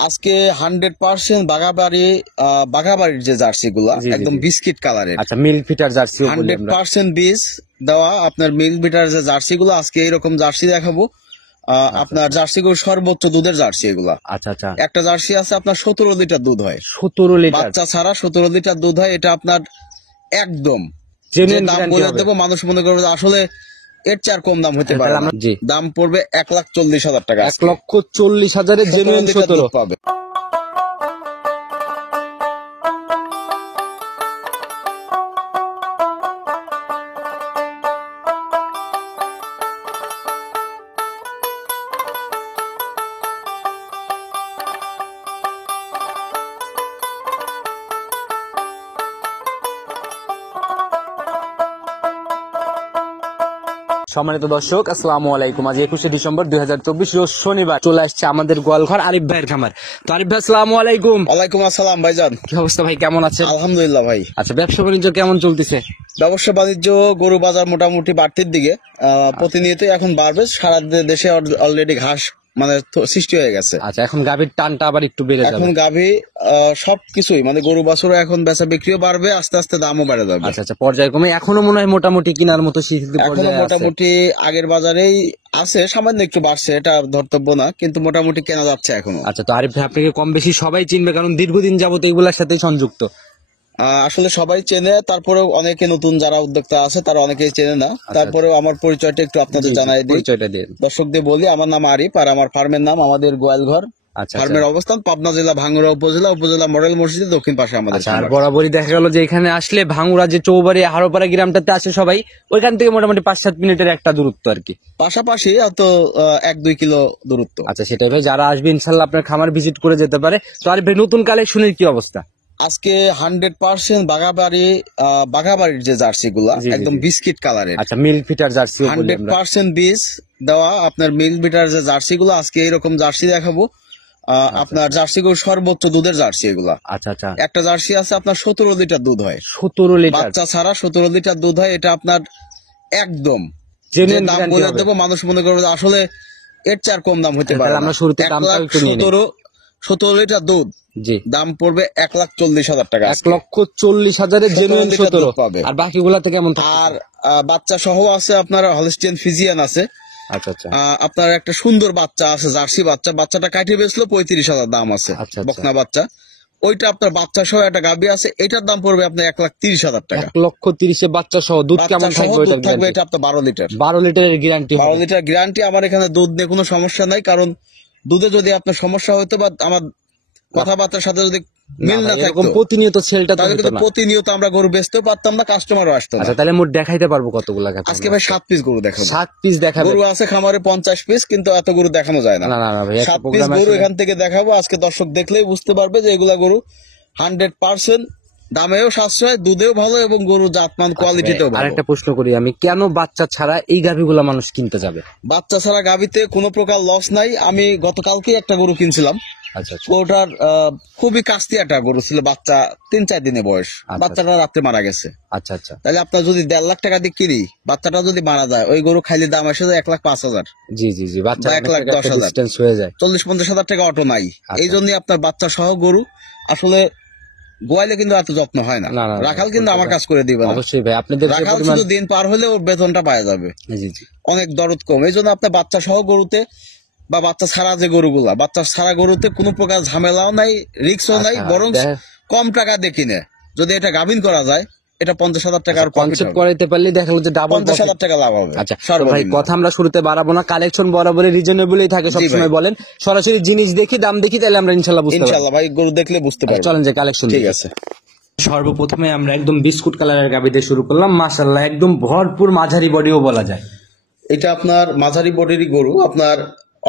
আজকে 100% বাঘাবাড়ির যে জার্সি গুলা জি, জি, একদম জি। বিস্কিট কালারের আচ্ছা, মিল ফিটার জার্সিও বলি আমরা। 100% বীজ দেওয়া আপনার মিল বিটার যে জার্সি গুলো আজকে এইরকম জার্সি দেখাবো। আচ্ছা, আপনার জার্সি গুলো সর্বোচ্চ দুধের জার্সি এগুলা। আচ্ছা আচ্ছা। একটা জার্সি আছে আপনার 17 লিটার দুধ হয়, 17 লিটার বাচ্চা ছাড়া 17 লিটার দুধ হয়। এটা আপনার একদম যে জেনুইন দাম গ্যারান্টি বলে হবে। দেবো মানুষ মনে করবে যে আসলে এর চেয়ে আর কম দাম হতে পারে তাহলে না। আমরা- জি। দাম পড়বে 1,40,000 টাকা। 1,40,000 জেনুইন 17 17। দুধ পাবে। সম্মানিত দর্শক, আসসালামু আলাইকুম। আজ 21শে ডিসেম্বর 2024 রোজ শনিবার চলে আসছে আমাদের গোয়ালঘর আরিফ ভাইয়ের খামার। তো আরিফ ভাই, আসসালামু আলাইকুম। ওয়ালাইকুম আসসালাম ভাইজান। কি অবস্থা ভাই, কেমন আছেন? আলহামদুলিল্লাহ ভাই। আচ্ছা, ব্যবসা বাণিজ্য কেমন চলতেছে? ব্যবসা বাণিজ্য গরু বাজার মোটামুটি বাড়তির দিকে, প্রতিনিয়তই এখন বাড়বে। সারা দেশে অলরেডি ঘাস মানে সৃষ্টি হয়ে গেছে। আচ্ছা, এখন গাভীর টানটা আবার একটু বেড়ে যাবে। এখন গাভী সবকিছুই মানে গরু বাছুরও এখন বেচা বিক্রিও বাড়বে, আস্তে আস্তে দামও বেড়ে যাবে। আচ্ছা আচ্ছা, পর্যায়ক্রমে এখনো মনে হয় মোটামুটি কেনার মতো শীর্ষিত এখনো পর্যায়ে আছে। মোটামুটি আগের বাজারেই আছে, সামান্য একটু বাড়ছে, এটা ধর্তব্য না, কিন্তু মোটামুটি কেনা যাচ্ছে এখনো। আচ্ছা, তো আরিফ ভাই আপনাকে কম বেশি সবাই চিনবে, কারণ দীর্ঘদিন যাবত এগুলার সাথে সংযুক্ত। আসলে সবাই চেনে, তারপরেও অনেকে নতুন যারা উদ্যোক্তা আছে তারা অনেকেই চেনে না। তারপরেও আমার পরিচয়টা একটু আপনাদের জানাই দিই, পরিচয়টা দিন। দর্শকদের বলি। আমার নাম আরিফ আর আমার ফার্মের নাম আমাদের গোয়ালঘর। আচ্ছা ফার্মের অবস্থান পাবনা জেলা ভাঙ্গুড়া উপজেলা মডেল মসজিদের দক্ষিণ পাশে আমাদের আচ্ছা, আর খামার। বরাবরই দেখা গেল যে এখানে আসলে ভাঙ্গুরা যে চৌবাড়ি হারোপাড়া গ্রামটাতে আসে সবাই, ওইখান থেকে মোটামুটি 5-7 মিনিটের একটা দূরত্ব আর কি। পাশাপাশি হয়তো 1-2 কিলো দূরত্ব। আচ্ছা, সেটাই ভাই, যারা আসবে ইনশাল্লাহ আপনার খামার ভিজিট করে যেতে পারে। তো আরিফ ভাই, নতুন কালেকশনের কি অবস্থা? আজকে 100% বাঘাবাড়ির যে জার্সি গুলা জি, জি, একদম জি। বিস্কিট কালারের আচ্ছা, মিল ফিটার জার্সিও বলি আমরা। 100% বীজ দেওয়া আপনার মিল বিটার যে জার্সি গুলো আজকে এইরকম জার্সি দেখাবো। আপনার জার্সি গুলো সর্বোচ্চ দুধের জার্সি এগুলা। আচ্ছা আচ্ছা, একটা জার্সি আছে আপনার 17 লিটার দুধ হয়, 17 লিটার বাচ্চা ছাড়া 17 লিটার দুধ হয়। এটা আপনার একদম যে জেনুইন দাম গ্যারান্টি বলে হবে। দেবো মানুষ মনে করবে যে আসলে এর চেয়ে আর কম দাম হতে পারে তাহলে না। আমরা শুরুতে দামটাও একটু নিয়ে নিই। 17 লিটার দুধ জি, দাম পড়বে 1,40,000 টাকা। 1,40,000 জেনুইন 17 17। দুধ পাবে। আর বাকিগুলাতে কেমন থাকে? আর বাচ্চা সহ আছে আপনার হলস্টিয়ান ফিজিয়ান আছে। আচ্ছা আচ্ছা আপনার একটা সুন্দর বাচ্চা আছে, জার্সি বাচ্চা। বাচ্চাটা কাটে বেচলো 35,000 দাম আছে। আচ্ছা, আচ্ছা। বকনা বাচ্চা ওইটা আপনার বাচ্চা সহ একটা গাভী আছে, এটার দাম পড়বে আপনার 1,30,000 টাকা। 1,30,000 বাচ্চা সহ দুধ বাচ্চা কেমন সহ থাকবে? দুধ ওইটার থাকবে গ্যারান্টি এটা আপনার 12 লিটার। 12 লিটারের গ্যারান্টি 12 লিটার গ্যারান্টি। আমার এখানে দুধ নিয়ে কোনো সমস্যা নাই, কারণ দুধে যদি আপনার সমস্যা হতো বা আমার কথাবার্তার সাথে যদি মিল না এরকম থাকতো প্রতিনিয়ত সেলটা তো তাহলে হতো কিন্তু না। প্রতিনিয়ত আমরা গরু বেচতেও পারতাম না, কাস্টমারও আসতো না। আচ্ছা, তাহলে মোট দেখাইতে পারবো কতগুলা গাভী? আজকে ভাই 7 পিস গরু দেখাবো। 7 পিস দেখাবেন? গরু আছে খামারে 50 পিস, কিন্তু এত গরু দেখানো যায় না। না না না ভাই, একটা 7 পিস প্রোগ্রামে গরু আসলে এখান থেকে দেখাবো। আজকে দর্শক দেখলেই বুঝতে পারবে যে এগুলা গরু 100% দামেও সাশ্রয়, দুধেও ভালো এবং গরু জাতমান কোয়ালিটিতেও ভালো। আরেকটা প্রশ্ন করি আমি, কেন বাচ্চা ছাড়া এই গাভীগুলা মানুষ কিনতে যাবে? বাচ্চা ছাড়া গাবিতে কোনো প্রকার লস নাই। আমি গতকালকে একটা গরু কিনছিলাম, আচ্ছা আচ্ছা ওটার খুবই কাস্তি একটা গরু ছিল, বাচ্চা 3-4 দিনে বয়স। আচ্ছা। বাচ্চাটা রাত্রে মারা গেছে। আচ্ছা আচ্ছা, তাহলে আপনার যদি 1.5 লাখ টাকা দিয়ে কিনি, বাচ্চাটা যদি মারা যায়, ওই গরু খাইলে দাম আসে যায় 1,05,000, জি জি জি, বাচ্চা বা 1,10,000। ডিসটেন্স হয়ে যায়। 40-50,000 টাকা অটো নাই। আচ্ছা। এই জন্য আপনার বাচ্চা সহ গরু আসলে গোয়ালে কিন্তু এত যত্ন হয় না। না, না, না, রাখাল কিন্তু আমার কাজ করে দিবে না। অবশ্যই ভাই, আপনাদের যে রাখাল পরিমাণ- শুধু দিন পার হলে ওর বেতনটা পাওয়া যাবে। জি জি, অনেক দরদ কম। এই জন্য আপনার বাচ্চা সহ গরুতে বা বাচ্চা ছাড়া যে গরুগুলা, বাচ্চা ছাড়া গরুতে কোনো প্রকার ঝামেলাও নাই, রিক্সও নাই, আচ্ছা, বরং দেখ- কম টাকা দেখি না। যদি এটা গাভিন করা যায়, এটা 50,000 টাকার কনসেপ্ট করাইতে পারলে দেখা গেল যে ডাবল 50,000 টাকা লাভ হবে। আচ্ছা, তো ভাই সর্বনিম্ন। কথা আমরা শুরুতে বাড়াবো না, কালেকশন বরাবরই রিজনেবলই থাকে জি সবসময়। ভাই। বলেন সরাসরি জিনিস দেখি, দাম দেখি, তাহলে আমরা ইনশাল্লাহ বুঝতে পারবো। ইনশাআল্লাহ ভাই, গরু দেখলে বুঝতে পারবেন। চলেন যে কালেকশন ঠিক আছে। সর্বপ্রথমে আমরা একদম বিস্কুট কালারের গাভী দিয়ে শুরু করলাম। মাশাআল্লাহ, একদম ভরপুর মাঝারি বডিও বলা যায়। এটা আপনার মাঝারি বডিরই গরু, আপনার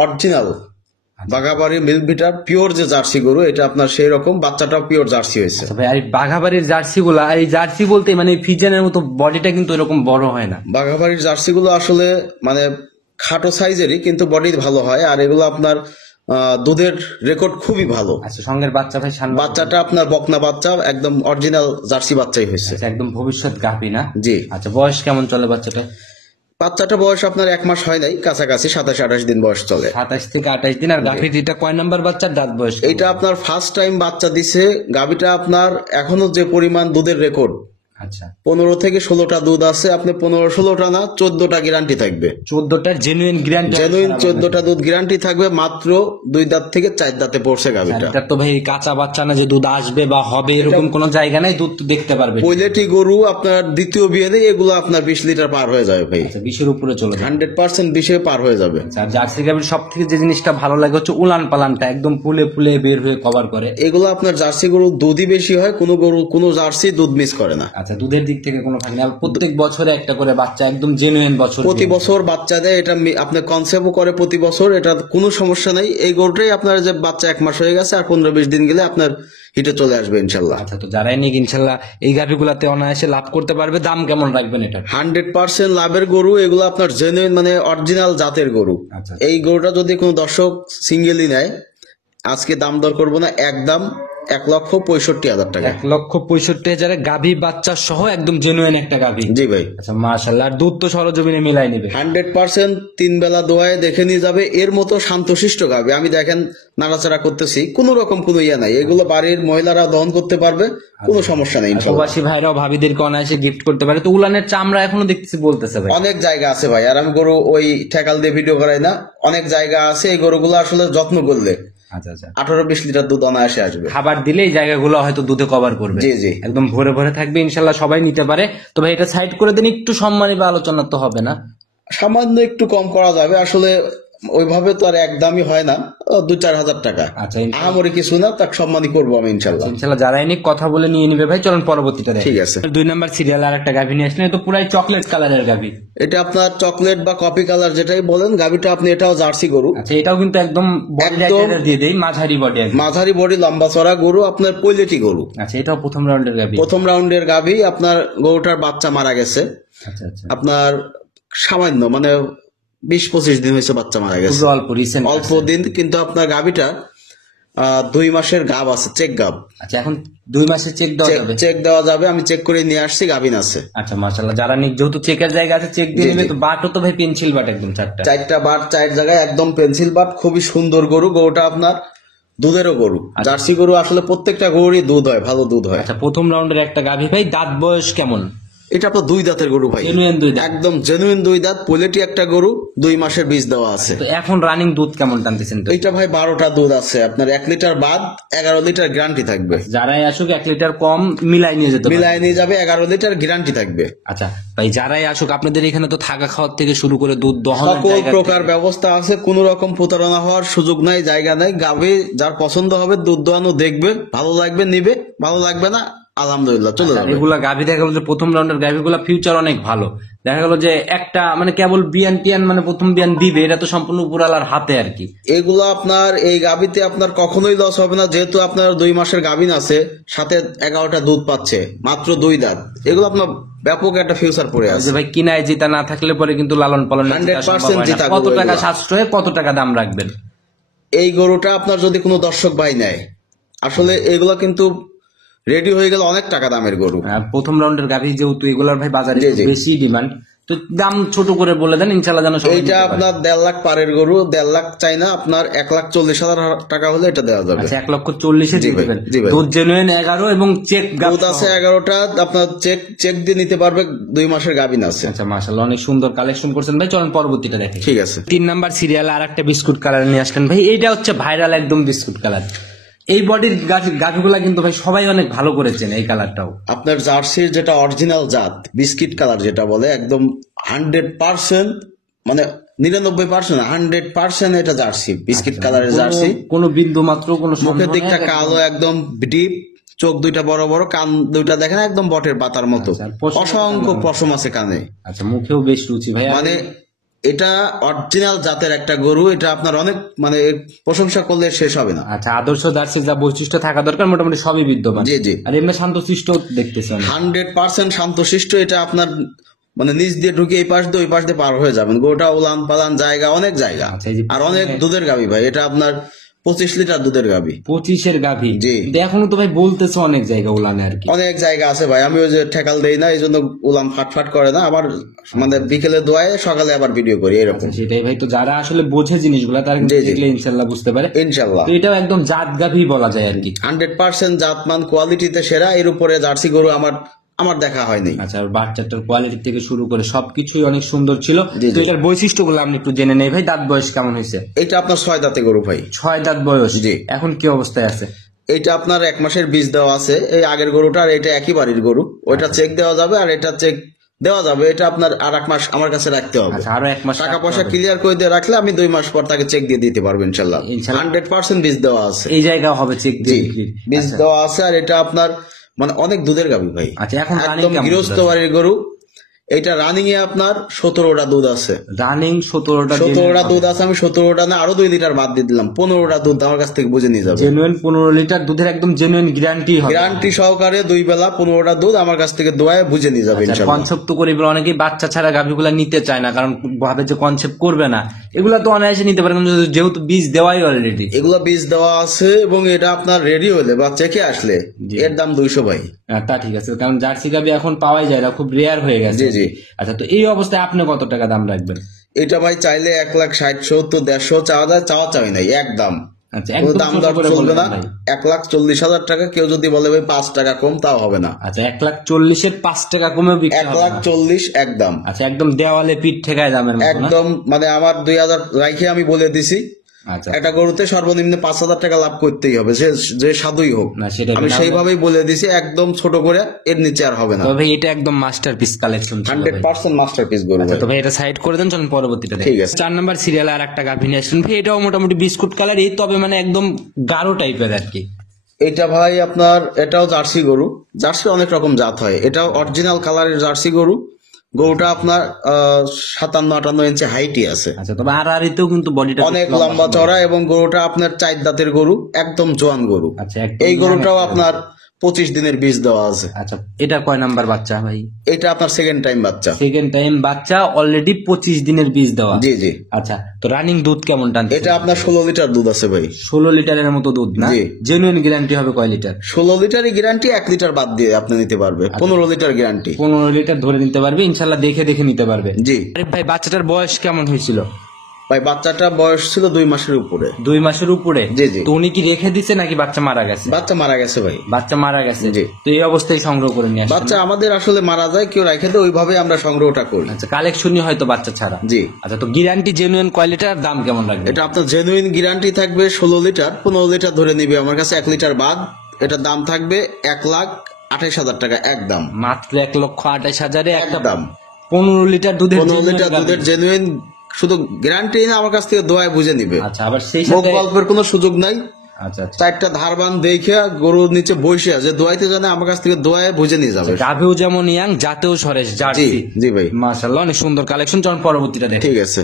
অরিজিনাল বাগাবাড়ি মিল্ক ভিটার পিওর যে জার্সি গরু, এটা আপনার সেই রকম। বাচ্চাটাও পিওর জার্সি হয়েছে। আচ্ছা ভাই, আর এই বাঘাবাড়ির জার্সি গুলা, আর এই জার্সি বলতে মানে ফিজেনের মতো বডিটা কিন্তু এরকম বড় হয় না। বাঘাবাড়ির জার্সি গুলো আসলে মানে খাটো সাইজেরই, কিন্তু বডি ভালো হয়। আর এগুলো আপনার দুধের রেকর্ড খুবই ভালো। আচ্ছা, সঙ্গের বাচ্চা ভাই সামনে বাচ্চাটা আপনার বকনা বাচ্চা, একদম অরিজিনাল জার্সি বাচ্চাই হয়েছে। আচ্ছা, একদম ভবিষ্যৎ গাভী না? জি। আচ্ছা, বয়স কেমন চলে বাচ্চাটা? বাচ্চাটা বয়স আপনার 1 মাস হয় নাই, কাছাকাছি 27-28 দিন বয়স চলে। 27 থেকে 28 দিন। আর গাভীটা কয় নাম্বার বাচ্চার দাঁত বয়স? এটা আপনার ফার্স্ট টাইম বাচ্চা দিছে। গাভীটা আপনার এখনো যে পরিমাণ দুধের রেকর্ড, আচ্ছা 15 থেকে 16টা দুধ আছে। আপনি 15-16টা না, 14টা গ্যারান্টি থাকবে। 14টার জেনুইন গ্যারান্টি? জেনুইন 14টা দুধ গ্যারান্টি থাকবে। মাত্র 2 দাঁত থেকে 4 দাঁতে পড়ছে গাভীটা। এটা তো ভাই কাঁচা বাচ্চা না যে দুধ আসবে বা হবে এরকম কোনো জায়গা নাই, দুধ তো দেখতে পারবে। পৈলেটি গরু আপনার দ্বিতীয় বিয়েতে এগুলো আপনার 20 লিটার পার হয়ে যাবে ভাই। 20-এর উপরে চলে যায়, 100% 20-এ পার হয়ে যাবে। আর জার্সি গাভীর সব থেকে যে জিনিসটা ভালো লাগে হচ্ছে উলান পালানটা একদম ফুলে ফুলে বের হয়ে কভার করে। এগুলো আপনার জার্সি গরু দুধই বেশি হয়, কোনো গরু কোনো জার্সি দুধ মিস করে না। আচ্ছা, দুধের দিক থেকে কোনো ফাঁক নেই। আর প্রত্যেক বছরে একটা করে বাচ্চা একদম জেনুইন বছর প্রতি বছর বাচ্চা দেয়। এটা আপনি কনসেপ্টও করে প্রতি বছর, এটা কোনো সমস্যা নেই। এই গরুটাই আপনার যে বাচ্চা 1 মাস হয়ে গেছে, আর 15-20 দিন গেলে আপনার হিটে চলে আসবে ইনশাল্লাহ। আচ্ছা, তো যারাই নিক ইনশাল্লাহ এই গাভীগুলাতে অনায়াসে লাভ করতে পারবে। দাম কেমন রাখবেন এটা? 100% লাভের গরু এগুলো, আপনার জেনুইন মানে অরিজিনাল জাতের গরু। আচ্ছা, এই গরুটা যদি কোনো দর্শক সিঙ্গেলই নেয়, আজকে দাম দর করবো না, একদম 1,65,000 টাকা। 1,65,000 গাভী বাচ্চা সহ একদম জেনুইন একটা গাভী। জি ভাই। আচ্ছা মাশাআল্লাহ। আর দুধ তো সরজমিনে মিলাই নিবে 100%। 3 বেলা দোয়ায় দেখে নিয়ে যাবে। এর মতো শান্তশিষ্ট গাভী, আমি দেখেন নাড়াচাড়া করতেছি, কোনো রকম কোনো ইয়া নাই। এগুলো বাড়ির মহিলারা দহন করতে পারবে, কোনো সমস্যা নেই ইনশাআল্লাহ। প্রবাসী ভাইরাও ভাবিদেরকে অনায়াসে গিফট করতে পারে। তো উলানের চামড়া এখনো দেখতেছি বলতেছে ভাই অনেক জায়গা আছে ভাই। আর আমি গরু ওই ঠেকাল দিয়ে ভিডিও করাই না, অনেক জায়গা আছে। এই গরুগুলো আসলে যত্ন করলে আচ্ছা আচ্ছা 18-20 লিটার দুধ অনায়াসে আসবে। খাবার দিলে এই জায়গাগুলো হয়তো দুধে কভার করবে। জি জি। একদম ভরে ভরে থাকবে ইনশাল্লাহ, সবাই নিতে পারে। তো ভাই এটা সাইড করে দিন, একটু সম্মানী বা আলোচনা তো হবে না? সামান্য একটু কম করা যাবে। আসলে ওইভাবে তো আর একদমই হয় না, 2-4 হাজার টাকা। আচ্ছা আহামরি কিছু না, তাকে সম্মানই করবো আমি ইনশাল্লাহ। ইনশাল্লাহ যারাই নিক কথা বলে নিয়ে নিবে ভাই। চলুন পরবর্তীটা দেখি। ঠিক আছে। 2 নাম্বার সিরিয়াল আর একটা গাভী নিয়ে আসলেন, তো পুরাই চকলেট কালারের গাভী। এটা আপনার চকলেট বা কফি কালার যেটাই বলেন গাভীটা, আপনি এটাও জার্সি গরু। আচ্ছা, এটাও কিন্তু একদম বডি দিয়ে দেই, মাঝারি বডি। মাঝারি বডি, লম্বা চড়া গরু, আপনার পৈলেটি গরু। আচ্ছা, এটাও প্রথম রাউন্ডের গাভী। প্রথম রাউন্ডের গাভী। আপনার গরুটার বাচ্চা মারা গেছে। আচ্ছা আচ্ছা, আপনার সামান্য মানে 20-25 দিন হয়েছে বাচ্চা মারা গেছে, খুব অল্প রিসেন্ট অল্প দিন। কিন্তু আপনার গাভীটা 2 মাসের গাব আছে, চেক গাব। আচ্ছা, এখন 2 মাসে চেক দেওয়া যাবে? চেক দেওয়া যাবে, আমি চেক করে নিয়ে আসছি, গাভিন আছে। আচ্ছা মাশাআল্লাহ। যারা নিক যেহেতু চেকের জায়গা আছে চেক দিয়ে নেবে। তো বাটও তো ভাই পেন্সিল বাট একদম 4টা বাট 4 জায়গায় একদম পেন্সিল বাট, খুবই সুন্দর গরু। গরুটা আপনার দুধেরও গরু। জার্সি গরু আসলে প্রত্যেকটা গরুরই দুধ হয়, ভালো দুধ হয়। আচ্ছা, প্রথম রাউন্ডের একটা গাভী ভাই। দাঁত বয়স কেমন? এটা আপনার 2 দাঁতের গরু ভাই, জেনুইন 2 দাঁত, একদম জেনুইন 2 দাঁত। পোলেটি একটা গরু, 2 মাসের বীজ দেওয়া আছে। তো এখন রানিং দুধ কেমন টানতেছেন? তো এইটা ভাই 12টা দুধ আছে। আপনার 1 লিটার বাদ 11 লিটার গ্যারান্টি থাকবে। যারাই আসুক 1 লিটার কম মিলাই নিয়ে যেতে পারে। মিলাই নিয়ে যাবে, 11 লিটার গ্যারান্টি থাকবে। আচ্ছা ভাই, যারাই আসুক আপনাদের এখানে তো থাকা খাওয়ার থেকে শুরু করে দুধ দহনের সকল জায়গা প্রকার ব্যবস্থা আছে, কোন রকম প্রতারণা হওয়ার সুযোগ নাই, জায়গা নাই। গাভী যার পছন্দ হবে দুধ দোয়ানো দেখবে, ভালো লাগবে নিবে, ভালো লাগবে না আলহামদুলিল্লাহ চলে যাবে। এগুলা গাভী দেখা গেল যে প্রথম রাউন্ডের গাভীগুলা ফিউচার অনেক ভালো। দেখা গেল যে একটা মানে কেবল বিয়ান টিয়ান মানে প্রথম বিয়ান দিবে, এটা তো সম্পূর্ণ উপরালার হাতে আর কি। এগুলো আপনার এই গাভীতে আপনার কখনোই লস হবে না, যেহেতু আপনার 2 মাসের গাভীন আছে, সাথে 11টা দুধ পাচ্ছে, মাত্র 2 দাঁত। এগুলো আপনার ব্যাপক একটা ফিউচার পড়ে আছে। যে ভাই কিনায় জিতা না থাকলে পরে কিন্তু লালন পালন 100% জিতা কত গরু টাকা এগুলা। সাশ্রয়ে কত টাকা দাম রাখবেন? এই গরুটা আপনার যদি কোনো দর্শক ভাই নেয়, আসলে এগুলো কিন্তু রেডি হয়ে গেল অনেক টাকা দামের গরু। প্রথম রাউন্ডের গাভী যেহেতু এগুলার ভাই বাজারে জি, জি। বেশি ডিমান্ড, তো দাম ছোট করে বলে দেন ইনশাল্লাহ যেন সবাই নিতে এইটা পারে। আপনার 1.5 লাখ পারের গরু, 1.5 লাখ চাই না, আপনার 1,40,000 টাকা হলে এটা দেওয়া যাবে। আচ্ছা, 1,40,000 জি দিয়ে ভাই, দিবেন। জি ভাই। দুধ জেনুইন 11 এবং চেক দুধ আছে 11টা, আপনার চেক দিয়ে নিতে পারবে, 2 মাসের গাভিন আছে। আচ্ছা মাশাআল্লাহ, অনেক সুন্দর কালেকশন করছেন ভাই। চলেন পরবর্তীটা দেখি। ঠিক আছে। 3 নাম্বার সিরিয়ালে আর একটা বিস্কুট কালার নিয়ে আসলেন ভাই। এইটা হচ্ছে ভাইরাল একদম বিস্কুট কালার। এই বডির গাভিগুলা কিন্তু ভাই সবাই অনেক ভালো করেছেন এই কালারটাও। আপনার জার্সির যেটা অরিজিনাল জাত বিস্কিট কালার যেটা বলে, একদম 100% মানে 99% 100% এটা জার্সি, বিস্কিট কালারের জার্সি। কোনো বিন্দু মাত্র কোনো মুখের দিকটা কালো, একদম ডিপ, চোখ 2টা বড় বড়, কান 2টা দেখেন একদম বটের পাতার মতো, অসংখ্য পশম আছে কানে। আচ্ছা, মুখেও বেশ রুচি ভাই। মানে এটা অরিজিনাল জাতের একটা গরু। এটা আপনার অনেক মানে প্রশংসা করলে শেষ হবে না। আচ্ছা, আদর্শ জার্সির যা বৈশিষ্ট্য থাকা দরকার মোটামুটি সবই বিদ্যমান। জি জি। আর এমনি শান্তশিষ্ট দেখতেছেন 100% শান্তশিষ্ট। এটা আপনার মানে নিচ দিয়ে ঢুকে এই পাশ দিয়ে ওই পাশ দিয়ে পার হয়ে যাবেন। গোটা উলান পালান জায়গা, অনেক জায়গা, আচ্ছা, এই যে আর অনেক দুধের গাভী ভাই। এটা আপনার 25 লিটার দুধের গাবি। 25-এর গাভী। জি। কিন্তু এখনো তো ভাই বলতেছে অনেক জায়গা উলানে আর কি। অনেক জায়গা আছে ভাই, আমি ওই যে ঠেকাল দেই না, এই জন্য উলান ফাটফাট করে না আমার, মানে বিকেলে দোয়ায় সকালে আবার ভিডিও করি এরকম। সেটাই ভাই, তো যারা আসলে বোঝে জিনিসগুলো তারা কিন্তু জি, জি। দেখলে ইনশাল্লাহ বুঝতে পারে। ইনশাল্লাহ তো এটাও একদম জাত গাভী বলা যায় আর কি। 100% জাতমান কোয়ালিটিতে সেরা। এর উপরে জার্সি গরু আমার দেখা হয়নি। আচ্ছা, আর বাচ্চাটার কোয়ালিটি থেকে শুরু করে সবকিছুই অনেক সুন্দর ছিল। জি, তো জি। এটার বৈশিষ্ট্যগুলো আপনি একটু জেনে নেই ভাই। দাঁত বয়স কেমন হয়েছে? এটা আপনার 6 দাঁতে গরু ভাই। 6 দাঁত বয়স। জি। এখন কি অবস্থায় আছে? এটা আপনার 1 মাসের বীজ দেওয়া আছে। এই আগের গরুটা আর এটা একই বাড়ির গরু, ওইটা চেক দেওয়া যাবে আর এটা চেক দেওয়া যাবে। এটা আপনার আর 1 মাস আমার কাছে রাখতে হবে। আচ্ছা, আরো 1 মাস টাকা পয়সা ক্লিয়ার করে দিয়ে রাখলে আমি 2 মাস পর তাকে চেক দিয়ে দিতে পারবো ইনশাল্লাহ। ইনশাল্লাহ। 100% বীজ দেওয়া আছে। এই জায়গা হবে চেক জি, দিয়ে বিক্রির। বীজ দেওয়া আছে। আর এটা আপনার মানে অনেক দুধের গাভী ভাই। আচ্ছা, এখন রানিং একদম কেমন? গৃহস্থ বাড়ির গরু। এটা রানিং এ আপনার 17টা দুধ আছে। রানিং 17টা 17টা দুধ আছে। আমি 17টা না আরো 2 লিটার বাদ দিয়ে দিলাম, 15টা দুধ আমার কাছ থেকে বুঝে নিয়ে যাবে। জেনুইন 15 লিটার দুধের একদম জেনুইন গ্যারান্টি হবে। গ্যারান্টি সহকারে 2 বেলা 15টা দুধ আমার কাছ থেকে দোয়ায় বুঝে নিয়ে যাবে ইনশাআল্লাহ। কনসেপ্ট করে এগুলো অনেকেই বাচ্চা ছাড়া গাভীগুলা নিতে চায় না, কারণ ভাবে যে কনসেপ্ট করবে না। এগুলা তো অনায়াসে নিতে পারে, কিন্তু যেহেতু বীজ দেওয়াই অলরেডি। এগুলো বীজ দেওয়া আছে এবং এটা আপনার রেডি হলে বা চেকে আসলে এর দাম 200 ভাই। তা ঠিক আছে, কারণ জার্সি গাভী এখন পাওয়াই যায় না, খুব রেয়ার হয়ে গেছে। জি, জি। আচ্ছা, তো এই অবস্থায় আপনি কত টাকা দাম রাখবেন? এটা ভাই চাইলে 1,60,000, 70, 150 চাওয়া যায়, চাই নাই একদম। আচ্ছা, কোনো একদম দাম ছোট দর করে চলবে বলবেন না। ভাই। 1,40,000 টাকা। কেউ যদি বলে ভাই 5 টাকা কম, তাও হবে না। আচ্ছা, 1,40,000-এর 5 টাকা কমেও বিক্রি হবে না। 1,40,000 একদম। আচ্ছা, একদম দেওয়ালে পিঠ ঠেকায় দামের মতো না? একদম মানে আমার 2,000 রাইখে আমি বলে দিছি, আচ্ছা, একটা গরুতে সর্বনিম্ন 5,000 টাকা লাভ করতেই হবে, যে সাধুই হোক। না সেটা আমি সেইভাবেই বলে দিছি, একদম ছোট করে, এর নিচে আর হবে না। তবে এটা একদম মাস্টারপিস কালেকশন ছিল ভাই। 100% মাস্টারপিস গরু আচ্ছা, ভাই। তো ভাই এটা সাইড করে দেন, চলুন পরবর্তীটা দেখি। ঠিক আছে। 4 নাম্বার সিরিয়ালে আর একটা গাভী নিয়ে আসলেন ভাই। এটাও মোটামুটি বিস্কুট কালারই, তবে মানে একদম গাঢ় টাইপের আর কি। এটা ভাই আপনার এটাও জার্সি গরু। জার্সি অনেক রকম জাত হয়, এটাও অরিজিনাল কালারের জার্সি গরু। গরুটা আপনার 57-58 ইঞ্চি হাইটই আছে। আচ্ছা, তবে আড়াআড়িতেও কিন্তু বডিটা অনেক লম্বা চড়া এবং গরুটা আপনার 4 দাঁতের গরু, একদম জোয়ান গরু। আচ্ছা, এই গরুটাও আপনার 25 দিনের বীজ দেওয়া আছে। আচ্ছা, এটা কয় নাম্বার বাচ্চা ভাই? এটা আপনার সেকেন্ড টাইম বাচ্চা। সেকেন্ড টাইম বাচ্চা, অলরেডি 25 দিনের বীজ দেওয়া। জি, জি। আচ্ছা, তো রানিং দুধ কেমন টানছে? এটা আপনার 16 লিটার দুধ আছে ভাই। 16 লিটারের মতো দুধ না? জি। জেনুইন গ্যারান্টি হবে কয় লিটার? 16 লিটারই গ্যারান্টি, 1 লিটার বাদ দিয়ে আপনি নিতে পারবে। 15 লিটার গ্যারান্টি। 15 লিটার ধরে নিতে পারবে ইনশাল্লাহ, দেখে দেখে নিতে পারবে। জি আরে ভাই, বাচ্চাটার বয়স কেমন হয়েছিল? ভাই বাচ্চাটা বয়স ছিল 2 মাসের উপরে। 2 মাসের উপরে? জি, জি। তো উনি কি রেখে দিছে নাকি বাচ্চা মারা গেছে? বাচ্চা মারা গেছে ভাই। বাচ্চা মারা গেছে। জি। তো এই অবস্থায় সংগ্রহ করে নিয়ে আসছেন? বাচ্চা আমাদের আসলে মারা যায়, কেউ রেখে দেয়, ওইভাবে আমরা সংগ্রহটা করি। আচ্ছা, কালেকশনই হয়তো বাচ্চা ছাড়া। জি। আচ্ছা, তো গ্যারান্টি জেনুইন কয় লিটার, দাম কেমন লাগবে? এটা আপনার জেনুইন গ্যারান্টি থাকবে 16 লিটার, 15 লিটার ধরে নিবে আমার কাছে, 1 লিটার বাদ। এটার দাম থাকবে 1,28,000 টাকা একদম। মাত্র 1,28,000-এ একটা একদম 15 লিটার দুধের 15 genuine লিটার গাভী। দুধের জেনুইন, শুধু গ্যারান্টি না, আমার কাছ থেকে দোয়ায় বুঝে নিবে। আচ্ছা, আবার সেই মুখ সাথে গল্পের কোনো সুযোগ নাই। আচ্ছা, আচ্ছা, 4টা ধারবান দেখে গরুর নিচে বসে আছে, দোয়াইতে জানে, আমার কাছ থেকে দোয়ায় বুঝে নিয়ে যাবে। গাভীও যেমন ইয়াং, জাতেও সরেশ, জি, জার্সি। জি ভাই। মাশাআল্লাহ, অনেক সুন্দর কালেকশন। চল পরবর্তীটা দেখি। ঠিক আছে।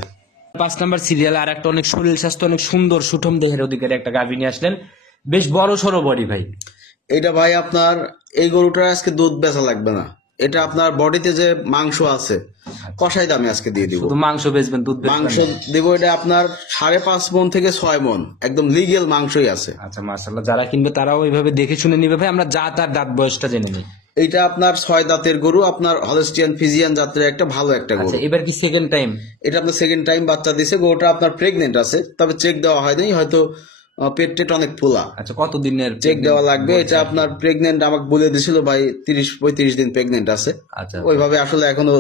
5 নাম্বার সিরিয়ালে আর একটা অনেক শরীর স্বাস্থ্য অনেক সুন্দর সুঠম দেহের অধিকারী একটা গাভী নিয়ে আসলেন। বেশ বড় সড়ো বডি ভাই। এটা ভাই আপনার এই গরুটার আজকে দুধ বেচা লাগবে না। এটা আপনার বডিতে যে মাংস আছে, কষাই দামে আজকে দিয়ে দিব। শুধু মাংস বেচবেন, দুধ বেচবেন মাংস না? দিব এটা আপনার 5.5 মণ থেকে 6 মণ, একদম লিগেল মাংসই আছে। আচ্ছা, মাশাআল্লাহ, যারা কিনবে তারাও ওইভাবে দেখে শুনে নিবে ভাই। আমরা জাত আর দাঁত বয়সটা জেনে নিই। এইটা আপনার 6 দাঁতের গরু, আপনার হলস্টিয়ান ফিজিয়ান জাতের একটা ভালো একটা গরু। আচ্ছা, এবার কি সেকেন্ড টাইম? এটা আপনার সেকেন্ড টাইম বাচ্চা দিছে। গরুটা আপনার প্রেগনেন্ট আছে, তবে চেক দেওয়া হয়নি, হয়তো পেট টেট অনেক ফোলা, আচ্ছা, কত দিনের চেক দেওয়া লাগবে। এটা আপনার প্রেগনেন্ট আমাকে বলে দিছিল ভাই, 30-35 দিন প্রেগনেন্ট আছে। আচ্ছা, ওইভাবে আসলে এখনো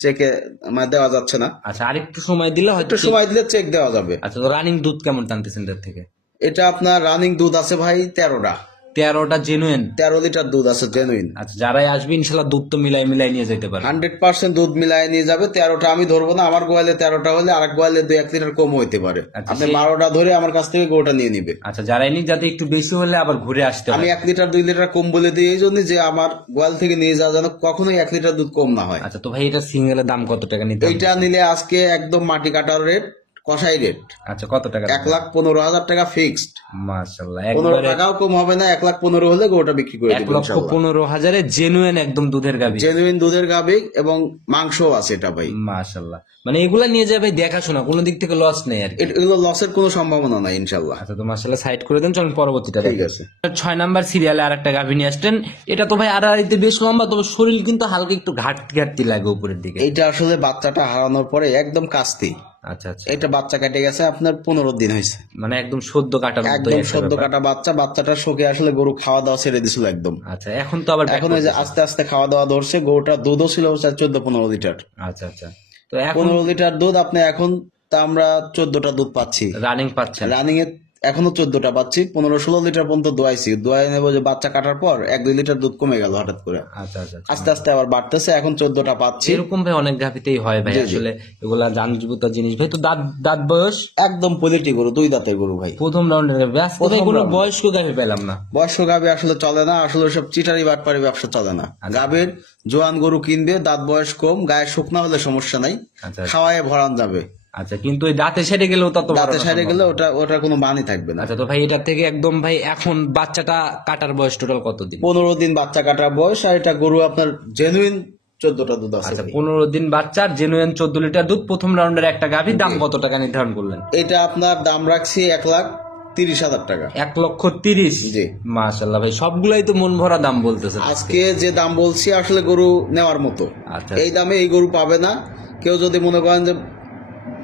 চেকে মানে দেওয়া যাচ্ছে না। আচ্ছা, আরেকটু সময় দিলে হয়তো। একটু সময় দিলে চেক দেওয়া যাবে। আচ্ছা, তো রানিং দুধ কেমন টানতেছেন এর থেকে? এটা আপনার রানিং দুধ আছে ভাই 13টা। 13টা জেনুইন? 13 লিটার দুধ আছে জেনুইন। আচ্ছা, যারাই আসবে ইনশাল্লাহ দুধ তো মিলাই মিলাই নিয়ে যেতে পারে। 100% দুধ মিলায় নিয়ে যাবে। 13টা আমি ধরবো না, আমার গোয়ালে 13টা হলে আরেক গোয়ালে 2-1 লিটার কম হইতে পারে। আচ্ছা, আপনি 12টা ধরে আমার কাছ থেকে গরুটা নিয়ে নিবে। আচ্ছা, যারাই নিক যাতে একটু বেশি হলে আবার ঘুরে আসতে আমি পারে। 1 লিটার 2 লিটার কম বলে দিই এই জন্য যে আমার গোয়াল থেকে নিয়ে যাওয়া যেন কখনোই 1 লিটার দুধ কম না হয়। আচ্ছা, তো ভাই এটা সিঙ্গেলের দাম কত টাকা নিতে হবে? এইটা নিলে আজকে একদম মাটি কাটার রেট, কষাই রেট। আচ্ছা, কত টাকা? 1,15,000 টাকা ফিক্সড। মাশাআল্লাহ, 15 একবারে টাকাও কম হবে না। 1,15,000 হলে গরুটা বিক্রি করে দিব 1,15,000 জেনুইন একদম দুধের গাভী। জেনুইন দুধের গাভী এবং মাংসও আছে এটা ভাই। মাশাআল্লাহ, মানে এগুলা নিয়ে যাবে দেখাশোনা, কোনো দিক থেকে লস নেই আর কি। এগুলো লসের কোনো সম্ভাবনা নাই ইনশাল্লাহ। আচ্ছা, তো মাশাআল্লাহ সাইড করে দেন, চলুন পরবর্তীটা ঠিক দেখি। আছে। 6 নাম্বার সিরিয়ালে আরেকটা গাভী নিয়ে আসছেন। এটা তো ভাই আড়াআড়িতে বেশ লম্বা, তবে শরীর কিন্তু হালকা একটু ঘাটতি লাগে উপরের দিকে। এইটা আসলে বাচ্চাটা হারানোর পরে একদম কাস্তি। আচ্ছা আচ্ছা, এটা বাচ্চা কেটে গেছে আপনার 15 দিন হয়েছে। মানে একদম সদ্য কাটার মতো একদম একটা সদ্য ব্যাপার। কাটা বাচ্চা। বাচ্চাটার শোকে আসলে গরু খাওয়া দাওয়া ছেড়ে দিছিল একদম। আচ্ছা, এখন তো আবার এখন এই যে আস্তে আস্তে খাওয়া দাওয়া ধরছে। গরুটার দুধও ছিল 14-15 লিটার। আচ্ছা আচ্ছা, তো এখন 15 লিটার দুধ আপনি এখন তা আমরা 14টা দুধ পাচ্ছি। রানিং পাচ্ছেন? রানিং এ এখনো 14টা পাচ্ছি। 15-16 লিটার পর্যন্ত দোয়াইছি। দোয়াই নেবো যে বাচ্চা কাটার পর 1-2 লিটার দুধ কমে গেল হঠাৎ করে। আচ্ছা আচ্ছা, আস্তে আস্তে আবার বাড়তেছে। এখন 14টা পাচ্ছি। এরকম ভাই অনেক গাভিতেই হয় ভাই, আসলে এগুলা জানজীবিত জিনিস ভাই। তো দাঁত বয়স একদম পলিটি গরু, 2 দাঁতের গরু ভাই। প্রথম রাউন্ডের গাভি। আজকে ভাই কোনো বয়স্ক গাভি পেলাম না। বয়স্ক গাভি আসলে চলে না। আসলে সব চিটারি বাটপারি ব্যবসা চলে না। গাভীর জোয়ান গরু কিনবে, দাঁত বয়স কম, গায়ে শুকনা হলে সমস্যা নাই, আচ্ছা খাওয়ায় ভরান যাবে। আচ্ছা, কিন্তু ওই দাঁতে সেরে গেলেও তত বড় দাঁতে না সাইডে সম্ভব। গেলে ওটা কোনো মানই থাকবে না। আচ্ছা, তো ভাই এটার থেকে একদম ভাই এখন বাচ্চাটা কাটার বয়স টোটাল কতদিন? 15 দিন বাচ্চা কাটার বয়স। আর এটা গরু আপনার জেনুইন 14টা দুধ আছে আচ্ছা, ভাই। 15 দিন বাচ্চার জেনুইন 14 লিটার দুধ, প্রথম রাউন্ডের একটা গাভি। দাম কত টাকা নির্ধারণ করলেন? এটা আপনার দাম রাখছি 1,30,000 টাকা। 1,30,000? জি। মাশাআল্লাহ ভাই, সবগুলাই তো মন ভরা দাম বলতেছে। আজকে যে দাম বলছি আসলে গরু নেওয়ার মতো। আচ্ছা, এই দামে এই গরু পাবে না কেউ। যদি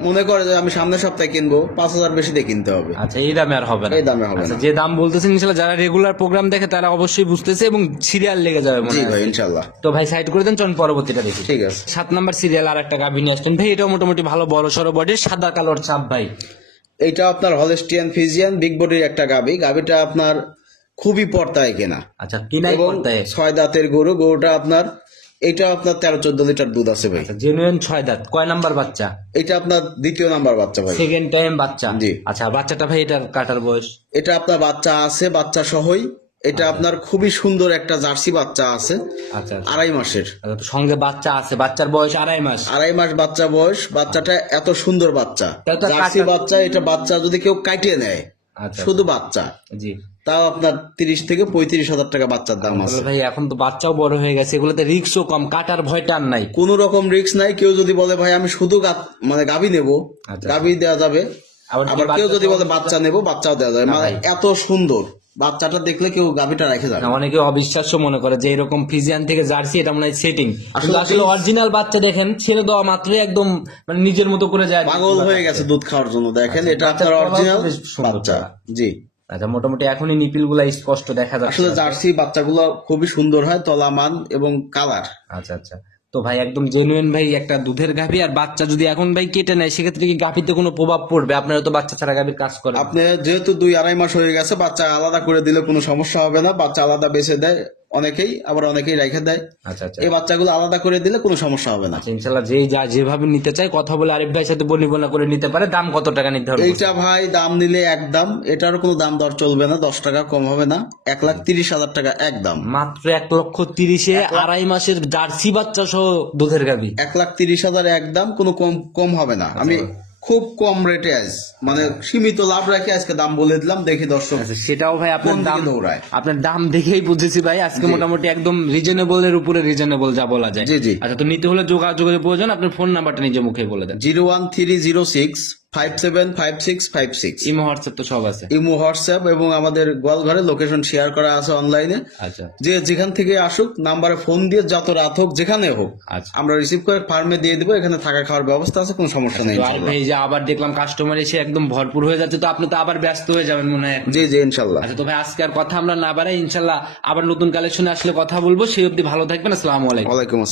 মনে করে যে আমি সামনের সপ্তাহে কিনবো, 5,000 বেশি দিয়ে কিনতে হবে। আচ্ছা, এই দামে আর হবে না? এই দামে হবে আচ্ছা, না। যে দাম বলতেছেন ইনশাআল্লাহ যারা রেগুলার প্রোগ্রাম দেখে তারা অবশ্যই বুঝতেছে এবং সিরিয়াল লেগে যাবে মনে জি হয়। ভাই ইনশাল্লাহ। তো ভাই সাইড করে দেন, চলুন পরবর্তীটা দেখি। ঠিক আছে। 7 নাম্বার সিরিয়াল আর একটা গাভি নিয়ে আসছেন ভাই। এটাও মোটামুটি ভালো বড় সড়ো বডির, সাদা কালোর ছাপ ভাই। এইটা আপনার হলস্টিয়ান ফিজিয়ান বিগ বডির একটা গাভি। গাভিটা আপনার খুবই পর্দায় কেনা আচ্ছা, কিনাই এবং করতে 6 দাঁতের গরু। গরুটা আপনার এটা আপনার 13-14 লিটার দুধ আছে ভাই। জেনুইন 6 দাঁত। কয় নাম্বার বাচ্চা? এটা আপনার 2য় নাম্বার বাচ্চা ভাই। সেকেন্ড টাইম বাচ্চা? জি। আচ্ছা, বাচ্চাটা ভাই এটার কাটার বয়স? এটা আপনার বাচ্চা আছে, বাচ্চা সহই। এটা আপনার খুবই সুন্দর একটা জার্সি বাচ্চা আছে, আচ্ছা 2.5 মাসের। আচ্ছা, তো সঙ্গে বাচ্চা আছে, বাচ্চার বয়স 2.5 মাস। 2.5 মাস বাচ্চা বয়স। বাচ্চাটা এত সুন্দর বাচ্চা, তাই তো জার্সি বাচ্চা। এটা বাচ্চা যদি কেউ কাটিয়ে নেয়, আচ্ছা, শুধু বাচ্চা, জি, তাও আপনার 30,000-35,000 টাকা বাচ্চার দাম আছে। ভাই এখন তো বাচ্চাও বড় হয়ে গেছে, এগুলোতে রিস্কও কম, কাটার ভয়টা আর নাই। কোন রকম রিস্ক নাই। কেউ যদি বলে ভাই আমি শুধু গাভী নেবো, আচ্ছা, গাভী দেওয়া যাবে। আবার আবার কেউ যদি বলে বাচ্চা নেবো, বাচ্চাও দেওয়া যাবে। মানে এত সুন্দর বাচ্চাটা দেখলে কেউ গাভীটা রেখে যাবে। অনেকে অবিশ্বাস্য মনে করে যে এরকম ফিজিয়ান থেকে জার্সি এটা মনে হয় সেটিং, আসলে অরিজিনাল বাচ্চা দেখেন ছেড়ে দেওয়া মাত্রই একদম মানে নিজের মতো করে যায়, পাগল হয়ে গেছে দুধ খাওয়ার জন্য। দেখেন এটা আপনার অরিজিনাল বাচ্চা। জি। আচ্ছা, মোটামুটি এখনই নিপিল গুলা স্পষ্ট দেখা যাচ্ছে। আসলে জার্সি বাচ্চাগুলো খুবই সুন্দর হয়, তলামান এবং কালার। আচ্ছা আচ্ছা, তো ভাই একদম জেনুইন ভাই একটা দুধের গাভী। আর বাচ্চা যদি এখন ভাই কেটে নেয় সেক্ষেত্রে কি গাভীতে কোনো প্রভাব পড়বে? আপনারা তো বাচ্চা ছাড়া গাভীর কাজ করেন। আপনি যেহেতু 2-2.5 মাস হয়ে গেছে, বাচ্চা আলাদা করে দিলে কোনো সমস্যা হবে না। বাচ্চা আলাদা বেছে দেয় অনেকেই, আবার অনেকেই রেখে দেয়। আচ্ছা আচ্ছা, এই বাচ্চাগুলো আলাদা করে দিলে কোনো সমস্যা হবে না। ইনশাল্লাহ যেভাবে নিতে চায় কথা বলে আরিফ ভাইয়ের সাথে বনিবনা করে নিতে পারে। দাম কত টাকা নির্ধারণ? এইটা ভাই দাম নিলে একদম, এটার কোনো দাম দর চলবে না, 10 টাকা কম হবে না। 1,30,000 টাকা একদম। মাত্র 1,30,000-এ 2.5 মাসের জার্সি বাচ্চা সহ দুধের গাভী। 1,30,000 একদম, কোনো কম হবে না। আমি খুব কম রেটে মানে সীমিত লাভ রাখি আজকে দাম বলে দিলাম। দেখি দর্শক সেটাও ভাই আপনার কোন দাম দিকে দৌড়ায়। আপনার দাম দেখেই বুঝেছি ভাই আজকে মোটামুটি একদম রিজনেবল এর উপরে রিজনেবল যা বলা যায়। জি জি। আচ্ছা, তো নিতে হলে যোগাযোগের প্রয়োজন। আপনার ফোন নাম্বারটা নিজে মুখে বলে দেন। 01306575656। ইমো হোয়াটসঅ্যাপ তো সব আছে। ইমো হোয়াটসঅ্যাপ এবং আমাদের গোয়ালঘরের লোকেশন শেয়ার করা আছে অনলাইনে। আচ্ছা, যে যেখান থেকে আসুক নাম্বারে ফোন দিয়ে যত রাত হোক যেখানে হোক আচ্ছা, আমরা রিসিভ করে ফার্মে দিয়ে দেবো। এখানে থাকা খাওয়ার ব্যবস্থা আছে, কোনো সমস্যা নেই। তো আর ভাই যে আবার দেখলাম কাস্টমার এসে একদম ভরপুর হয়ে যাচ্ছে, তো আপনি তো আবার ব্যস্ত হয়ে যাবেন মনে হয়। জি জি ইনশাল্লাহ। আচ্ছা, তো ভাই আজকে আর কথা আমরা না বাড়াই, ইনশাল্লাহ আবার নতুন কালেকশনে আসলে কথা বলবো। সেই অবধি ভালো থাকবেন। আসসালামু আলাইকুম। ওয়ালাইকুম আসসালাম।